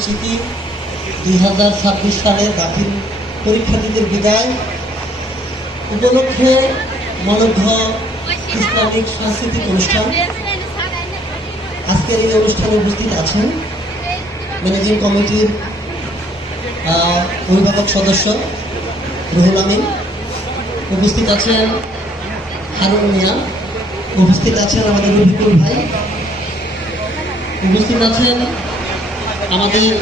কর্মসূচি 2026 সালের দাখিল পরীক্ষার্থীদের বিদায় উপলক্ষে মনোজ্ঞ ইসলামিক সাংস্কৃতিক অনুষ্ঠান। আজকের এই অনুষ্ঠানে উপস্থিত আছেন ম্যানেজিং কমিটির অভিভাবক সদস্য রুহুল আমিন, উপস্থিত আছেন হারুন মিয়া, উপস্থিত আছেন আমাদের রফিকুল ভাই, উপস্থিত আছেন আমাদের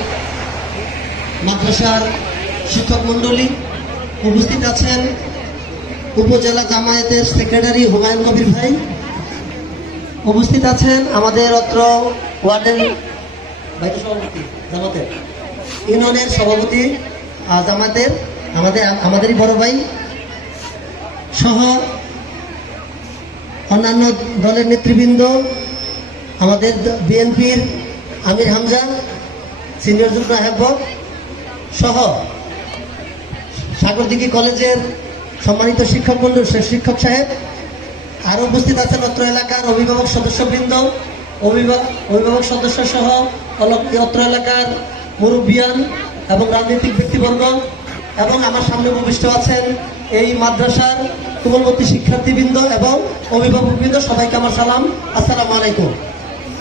মাদ্রাসার শিক্ষক মণ্ডলী, উপস্থিত আছেন উপজেলা জামায়াতের সেক্রেটারি হুমায়ুন কবির ভাই, উপস্থিত আছেন আমাদের অত্র ওয়ার্ডের সভাপতি জামাতের ইউনিয়নের সভাপতি জামাতের আমাদেরই বড় ভাই সহ অন্যান্য দলের নেতৃবৃন্দ, আমাদের বিএনপির আমির হামজা, সিনিয়র যুগ্ম আহ্বায়ক সহ সাগরদিঘি কলেজের সম্মানিত শিক্ষক সাহেব, আরও উপস্থিত আছেন অত্র এলাকার অভিভাবক সদস্যবৃন্দ, অভিভাবক সদস্য সহ অত্র এলাকার মুরব্বিয়ান এবং রাজনৈতিক ব্যক্তিবর্গ, এবং আমার সামনে উপবিষ্ট আছেন এই মাদ্রাসার কোমলমতি শিক্ষার্থীবৃন্দ এবং অভিভাবকবৃন্দ। সবাইকে আমার সালাম, আসসালামু আলাইকুম।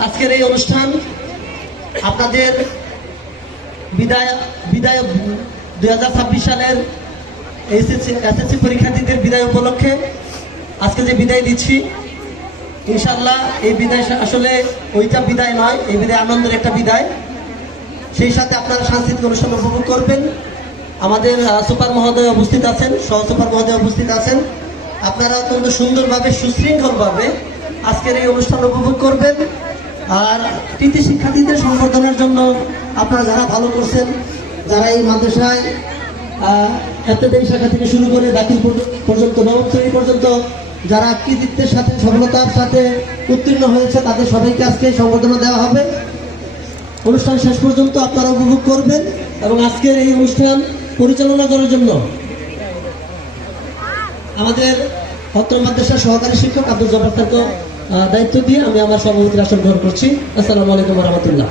আজকের এই অনুষ্ঠান আপনাদের বিদায় 2026 সালের এসএসসি পরীক্ষার্থীদের বিদায় উপলক্ষে আজকে যে বিদায় দিচ্ছি, ইনশাল্লাহ এই বিদায় আসলে ওইটা বিদায় নয়, এই বিদায় আনন্দের একটা বিদায়। সেই সাথে আপনারা সাংস্কৃতিক অনুষ্ঠান উপভোগ করবেন। আমাদের সুপার মহোদয় উপস্থিত আছেন, সহ সুপার মহোদয় উপস্থিত আছেন। আপনারা অত্যন্ত সুন্দরভাবে সুশৃঙ্খলভাবে আজকের এই অনুষ্ঠান উপভোগ করবেন। আর কৃতি শিক্ষার্থীদের সংবর্ধনার জন্য আপনারা যারা ভালো করছেন, যারা এই মাদ্রাসায় এতদিন শাখা থেকে শুরু করে দাখিল পর্যন্ত নবম শ্রেণী পর্যন্ত যারা কৃতিত্বের সাথে সফলতার সাথে উত্তীর্ণ হয়েছে, তাদের সবাইকে আজকে সংবর্ধনা দেওয়া হবে। অনুষ্ঠান শেষ পর্যন্ত আপনারা উপভোগ করবেন এবং আজকের এই অনুষ্ঠান পরিচালনা করার জন্য আমাদের অত্র মাদ্রাসার সহকারী শিক্ষক আব্দুল জব্বার স্যারকে দায়িত্ব দিয়ে আমি আমার সভাপতির আসন গ্রহণ করছি। আসসালামু আলাইকুম ওয়া রাহমাতুল্লাহ।